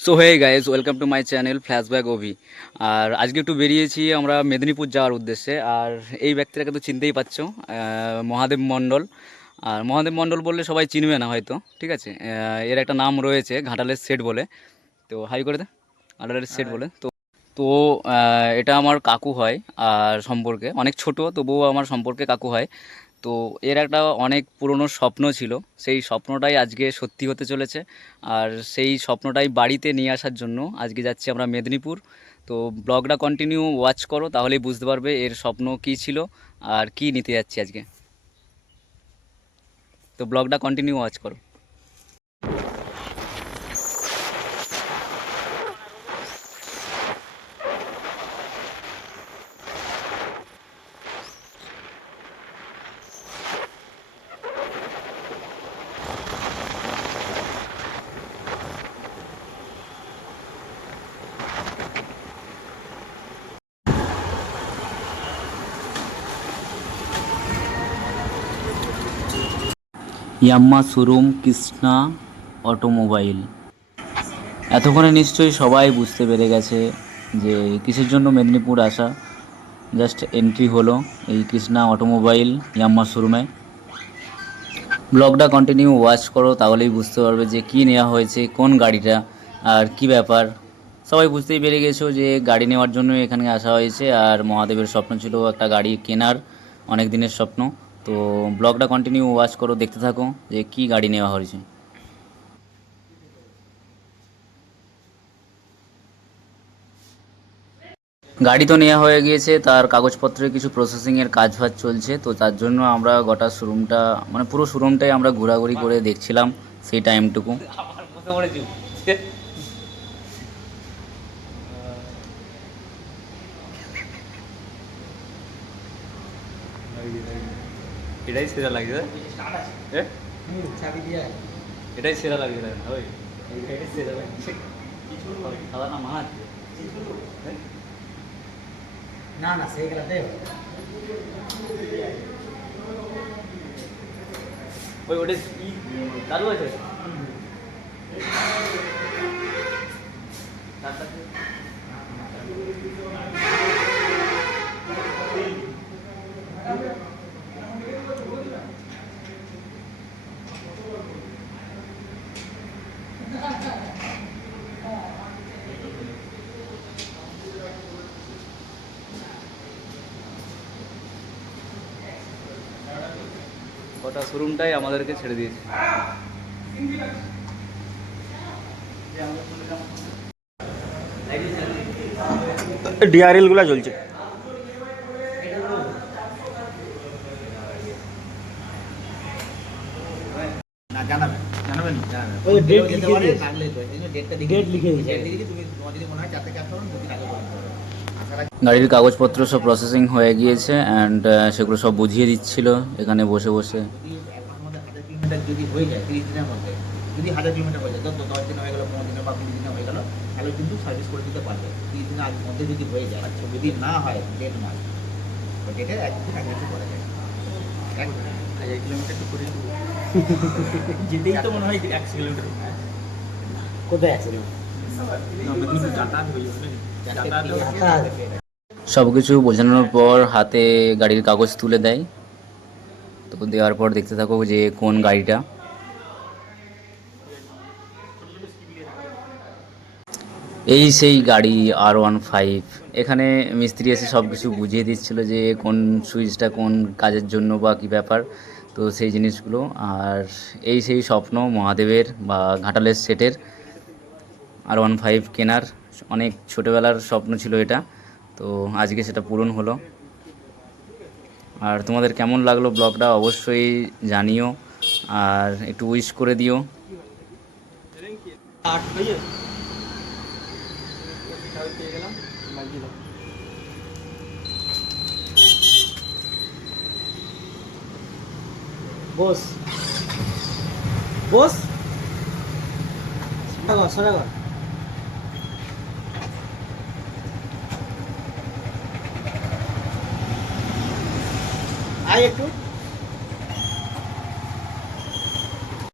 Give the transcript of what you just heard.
So hey guys, welcome to my channel flashback Ovi. আর আজকে একটু বেরিয়েছি আমরা মেদিনীপুর যাওয়ার উদ্দেশ্যে। আর এই ব্যক্তিটাকে তো চিনতেই পারছো, মহাদেব মণ্ডল। আর মহাদেব মণ্ডল বললে সবাই চিনবে না হয়তো, ঠিক আছে। এর একটা নাম রয়েছে ঘাটালের সেট বলে। তো হাই করে দে, ঘাটালের সেট বলে। তো তো এটা আমার কাকু হয়। আর সম্পর্কে অনেক ছোট, তবুও আমার সম্পর্কে কাকু হয়। তো এর একটা অনেক পুরনো স্বপ্ন ছিল, সেই স্বপ্নটাই আজকে সত্যি হতে চলেছে। আর সেই স্বপ্নটাই বাড়িতে নিয়ে আসার জন্য আজকে যাচ্ছি আমরা মেদিনীপুর। তো ব্লগটা কন্টিনিউ ওয়াচ করো, তাহলেই বুঝতে পারবে এর স্বপ্ন কী ছিল আর কি নিতে যাচ্ছি আজকে। তো ব্লগটা কন্টিনিউ ওয়াচ করো। ইয়াম্মা শোরুম, কৃষ্ণা অটোমোবাইল। এতক্ষণে নিশ্চয়ই সবাই বুঝতে পেরে গেছে যে কিসের জন্য মেদিনীপুর আসা। জাস্ট এন্ট্রি হলো এই কৃষ্ণা অটোমোবাইল ইয়াম্মা শোরুমে। ব্লগটা কন্টিনিউ ওয়াচ করো, তাহলেই বুঝতে পারবে যে কী নেওয়া হয়েছে, কোন গাড়িটা আর কি ব্যাপার। সবাই বুঝতেই পেরে গেছো যে গাড়ি নেওয়ার জন্য এখানে আসা হয়েছে। আর মহাদেবের স্বপ্ন ছিল একটা গাড়ি কেনার, অনেক দিনের স্বপ্ন। তো ব্লগটা কন্টিনিউ ওয়াচ করো, দেখতে থাকো যে কি গাড়ি নেওয়া হয়েছে। গাড়ি তো নেওয়া হয়ে গিয়েছে, তার কাগজপত্রের কিছু প্রসেসিংয়ের কাজ ফাজ চলছে। তো তার জন্য আমরা গোটা শোরুমটা, মানে পুরো শোরুমটাই আমরা ঘোরাঘুরি করে দেখছিলাম সেই টাইমটুকু। এটাই সেরা লাগছে, এটাই সেরা লাগছে না ওই, এটাই সেরা লাগছে। খাওয়া না মাছ না না সেইগুলা দেব ওই ওটা চালু আছে। গোটা শোরুমটাই আমাদেরকে ছেড়ে দিয়েছে। ডিআরএল গুলা চলছে। না জানাবেন জানাবেন জানাবেন ওই ডেট যেতে লিখে পারে দিয়েছে। লাগলে তো এই যে ডেটটা দেখে ডেট লিখে দিয়েছে। ডেট দেখে তুমি তোমার যদি মনে হয় 4 থেকে 8 করুন যদি কাগজ করুন আশা রাখি গাড়ির কাগজপত্র সব প্রসেসিং হয়ে গিয়েছে অ্যান্ড সেগুলো সব বুঝিয়ে দিচ্ছিল এখানে বসে বসে। যদি 1 মাসের মধ্যে 1000 কিলোমিটার যদি হয়ে যায় 30 দিনের মধ্যে, যদি 1000 কিলোমিটার হয়ে যায়, তো 10 দিন হয়ে গেল, 15 দিনে বা 20 দিনে হয়ে গেল, তাহলে কিন্তু সার্ভিস করে দিতে পারবে 30 দিনের মধ্যে যদি হয়ে যায়। আচ্ছা যদি না হয় 1.5 মাস, তো ডেটে একদিন আগে একটু করা যায়। 1000 কিলোমিটার একটু করে যেতেই তো মনে হয় 100 কিলোমিটার কোথায় অ্যাক্সিডেন্ট? যাতায়াত হয়ে যাবে। সব কিছু বোঝানোর পর হাতে গাড়ির কাগজ তুলে দেয়। তো দেওয়ার পর দেখতে থাকো যে কোন গাড়িটা। এই সেই গাড়ি R15। এখানে মিস্ত্রি এসে সব কিছু বুঝিয়ে দিচ্ছিল যে কোন সুইচটা কোন কাজের জন্য বা কী ব্যাপার, তো সেই জিনিসগুলো। আর এই সেই স্বপ্ন মহাদেবের বা ঘাটালের সেটের R15 কেনার। অনেক ছোটোবেলার স্বপ্ন ছিল এটা, তো আজকে সেটা পূরণ হলো। আর তোমাদের কেমন লাগলো ব্লগটা অবশ্যই জানিও, আর একটু উইশ করে দিও। বস বস সরাগর সরাগর আয় একটু